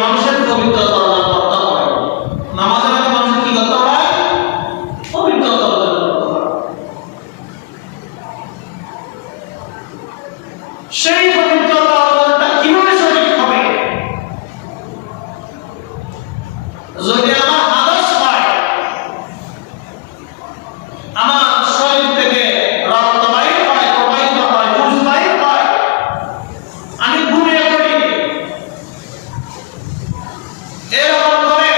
মানুষের পবিত্রতা অর্জন করতে হয়। নামাজের আগে মানুষের কি করতে হয়? পবিত্রতা অর্জন করতে হয়। সেই পবিত্রতা অর্জনটা কিভাবে সঠিক হবে? যদি আমার আদর্শ হয়, আমার শরীর থেকে রক্ত বাইর হয়, প্রবাহিত হয়, পুষ বাইর হয়, আমি ঘুমিয়ে পড়ি, এরকম করে,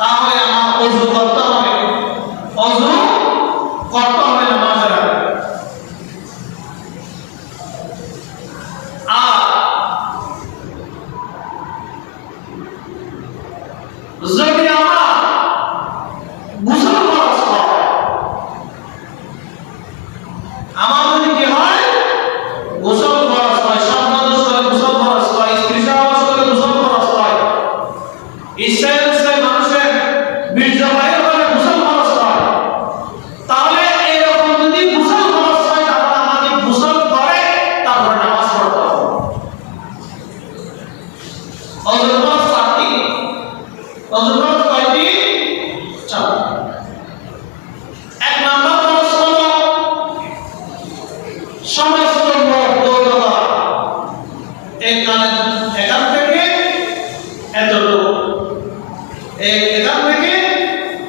তাহলে আমার ওযু করতে হবে। ওযু করতে হবে নামাজের আগে। আর যদি আমার গোসল ফরজ হয়, আমার যদি কি হয়? গোসল ফরজ হয়, সন্তানের সাথে গোসল ফরজ হয়, স্ত্রী সহবাস করে গোসল ফরজ হয়, ইসরায়েলের মানুষের বীর্য বাইর হলে গোসল ফরজ হয়, তাহলে এইরকম যদি গোসল ফরজ হয়, তাহলে আমাকে গোসল করে তারপরে নামাজ পড়তে হবে। ওযুর ফরজ চারটি। ওযুর ফরজ কয়টি? চারটি। এক নাম্বার ফরজ হলো সমস্ত মুখ দৌড়া, এখান থেকে এতটুকু, এখান থেকে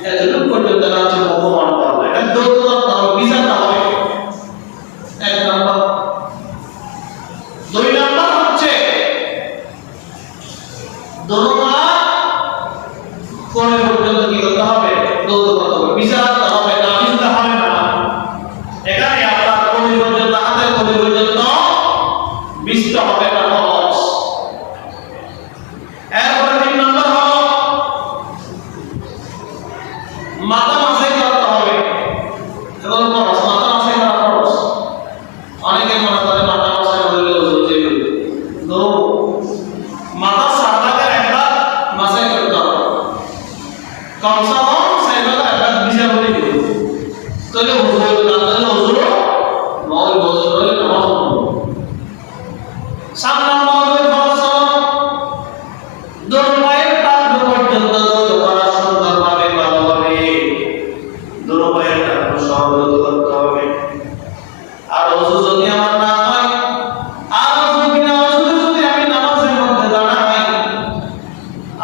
এতটুকু পর্যন্ত নাচে ভগবান পাবে, এটা দৌড়া হবে, বিচারটা হবে। এক নাম্বার। দুই নাম্বার হচ্ছে দৌড়া কোণে পর্যন্ত কি করতে হবে? দৌড় করতে হবে, বিচারতে হবে, না বিচারতে হবে না। এখানে আপনার কোণে পর্যন্ত, হাতের কোণে পর্যন্ত বিচতে হবে না ফরজ। এরপরে তিন নম্বর হলো মাথা মাসাই করতে হবে। এগুলো ফরজ, মাথা মাসাই করা ফরজ। অনেকে মনে করে মাথা মাসাই করলে ওযু হয়ে যাবে। নো, মাথা সাতটাকে একবার মাসাই করতে হবে। কমসে কম সাইডটা একবার ভিজা করে দিবে, তাহলে ওযু হয়ে যাবে। তাহলে ওযু নয়, ওযু হলে নামাজ পড়বে। 7 নম্বর ফরজ হলো দুই পায়ের টাকনু পর্যন্ত দৌড় করা সুন্দরভাবে, ভালোভাবে দুই পায়ের টাকনু সহ দৌড় করতে হবে। আর ওযু যদি আমার না হয়, আর ওযু বিনা ওযুতে যদি আমি নামাজের মধ্যে দাঁড়াই,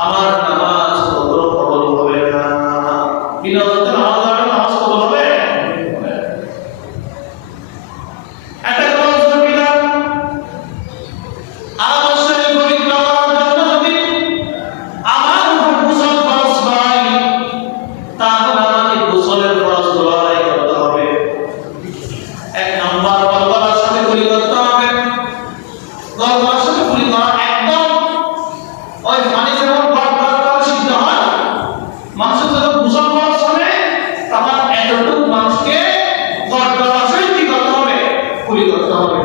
আমার নামাজ কখনো কবুল হবে না। বিনা ওযুতে নামাজ দাঁড়ালে নামাজ কবুল হবে? এটা হলো ওযুর বিধান। আর অবশ্যই পবিত্র করার জন্য যদি আমার উপর গোসল ফরজ হয়, তাহলে আমাকে গোসলের ফরজগুলো আদায় করতে হবে। এক নাম্বার, গলগলার সাথে কুলি করতে হবে। গলগলার সাথে কুলি করা একদম ওই পানি যেমন গট গট করে সিদ্ধ হয়, মানুষের যখন গোসল ফরজ হবে, তখন এতটুকু মানুষকে গলগলার সহিত কি করতে হবে? কুলি করতে হবে।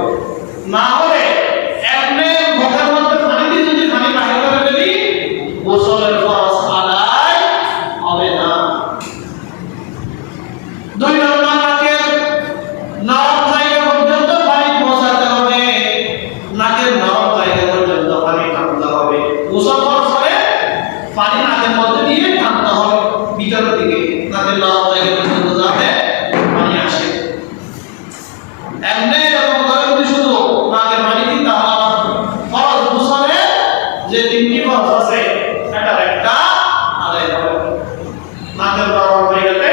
না হলে এমনি মুখের মধ্যে পানি দিয়ে যদি পানি বাহির করে ফেলি, গোসলের ফরজ আদায় হবে না। দুই নম্বর, নাকের নরম জায়গা পর্যন্ত পানি পৌঁছাতে হবে। নাকের নরম জায়গা পর্যন্ত পানি টানতে হবে। গোসল ফরজ হলে পানি নাকের মধ্যে দিয়ে টানতে হবে ভিতরের দিকে, নাকের নরম জায়গা পর্যন্ত যাতে পানি আসে। এমনি এরকম করে যদি শুধু নাকের পানি দিই, তাহলে আমার ফরজ গোসলে যে তিনটি ফরজ আছে, এটার একটা আদায় হবে। নাকের নরম জায়গাতে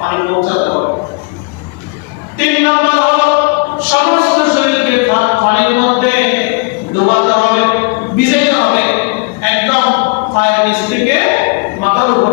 পানি পৌঁছাতে হবে। 3 নম্বর হলো সমস্ত শরীরকে পানির মধ্যে ডুবাতে হবে, ভিজাইতে হবে, একদম পায়ের নিচ থেকে মাথার উপর